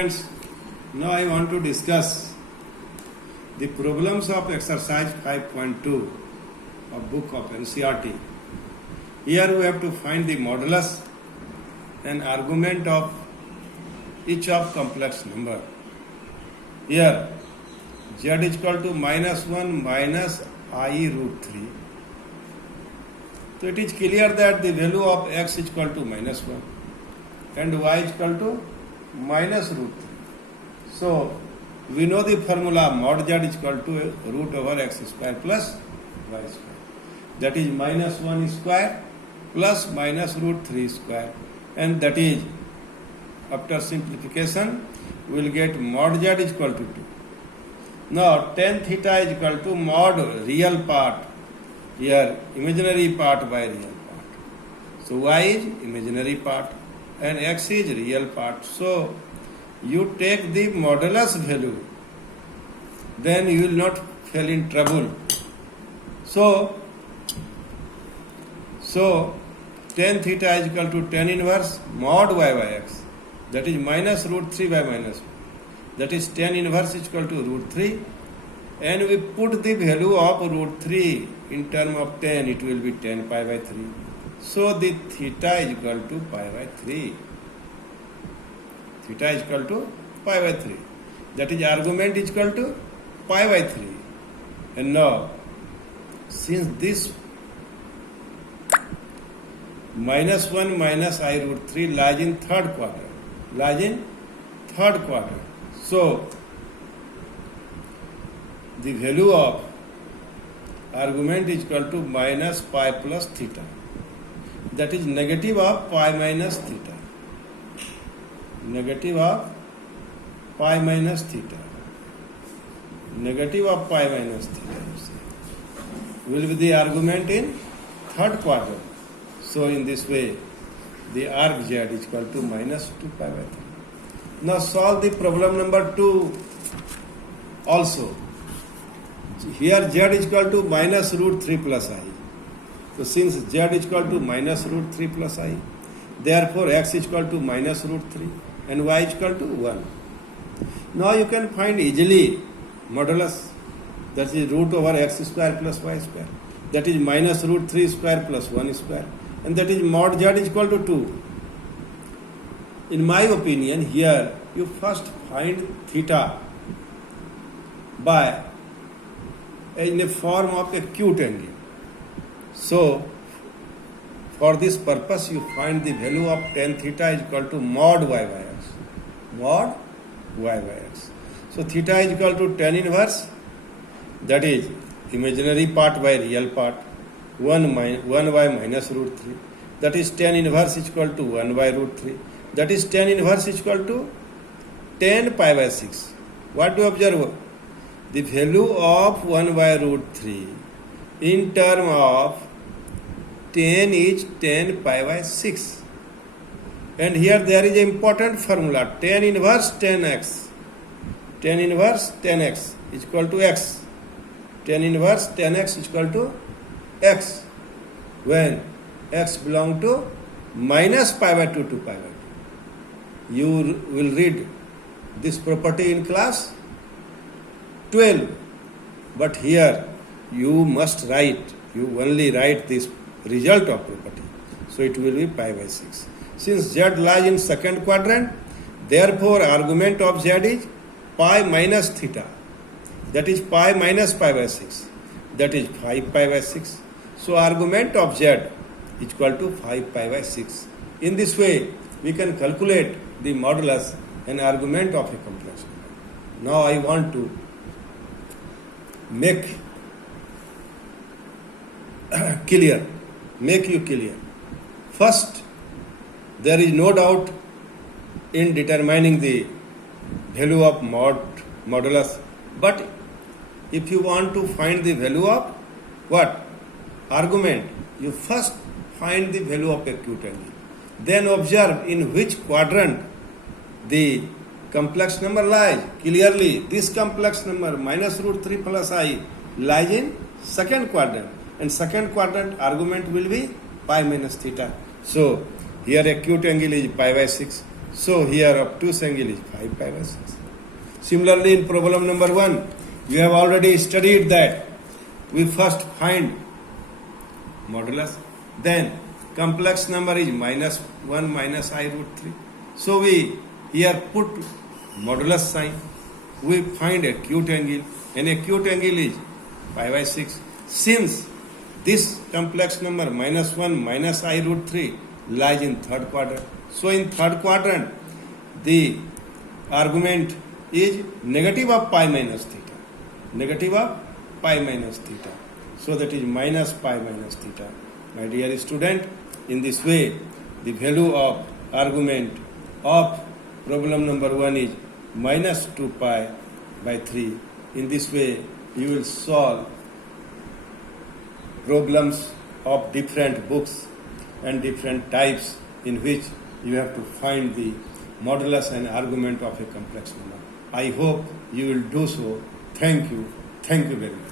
Friends, now I want to discuss the problems of exercise 5.2 of book of NCERT. Here we have to find the modulus and argument of each of complex number. Here z is equal to minus 1 minus I root 3. So it is clear that the value of x is equal to minus 1 and y is equal to minus root 3. So we know the formula mod z is equal to root over x square plus y square. That is minus 1 square plus minus root 3 square. And that is, after simplification, we will get mod z is equal to 2. Now tan theta is equal to mod real part. Here imaginary part by real part. So y is imaginary part and x is real part. So you take the modulus value, then you will not fall in trouble. So tan theta is equal to tan inverse mod y by x. That is minus root 3 by minus 1. That is tan inverse is equal to root 3. And we put the value of root 3 in term of tan, it will be tan pi by 3. So the theta is equal to pi by 3. Theta is equal to pi by 3. That is argument is equal to pi by 3. And now, since this minus 1 minus I root 3 lies in third quadrant. So, the value of argument is equal to minus pi plus theta. That is negative of pi minus theta. Negative of pi minus theta. Negative of pi minus theta, you see, will be the argument in third quadrant. So in this way, the arc z is equal to minus 2 pi by 3. Now solve the problem number 2 also. Here z is equal to minus root 3 plus I. So since z is equal to minus root 3 plus I, therefore x is equal to minus root 3 and y is equal to 1. Now you can find easily modulus, that is root over x square plus y square. That is minus root 3 square plus 1 square. And that is mod z is equal to 2. In my opinion, here you first find theta by in the form of acute angle. So, for this purpose, you find the value of tan theta is equal to mod y by x. Mod y by x. So, theta is equal to tan inverse, that is imaginary part by real part, 1 y minus root 3. That is tan inverse is equal to 1 by root 3. That is tan inverse is equal to tan pi by 6. What do you observe? The value of 1 by root 3 in term of tan is tan pi by 6. And here there is an important formula, tan inverse tan x. Tan inverse tan x is equal to x. Tan inverse tan x is equal to x. When x belong to minus pi by 2 to pi by 2. You will read this property in class 12. But here you must write, you only write this result of property. So it will be pi by 6. Since z lies in second quadrant, therefore argument of z is pi minus theta. That is pi minus pi by 6. That is 5 pi by 6. So argument of z is equal to 5 pi by 6. In this way, we can calculate the modulus and argument of a complex number. Now I want to make you clear. First, there is no doubt in determining the value of modulus. But if you want to find the value of what? Argument, you first find the value of acute angle. Then observe in which quadrant the complex number lies. Clearly, this complex number minus root 3 plus I lies in second quadrant. And second quadrant argument will be pi minus theta. So, here acute angle is pi by 6. So here obtuse angle is 5 pi by 6. Similarly, in problem number 1, you have already studied that we first find modulus, then complex number is minus 1 minus I root 3. So we here put modulus sign. We find acute angle, and acute angle is pi by 6. Since this complex number minus 1 minus I root 3 lies in third quadrant, so in third quadrant the argument is negative of pi minus theta. Negative of pi minus theta. So that is minus pi minus theta. My dear student, in this way the value of argument of problem number 1 is minus 2 pi by 3. In this way you will solve problems of different books and different types in which you have to find the modulus and argument of a complex number. I hope you will do so. Thank you. Thank you very much.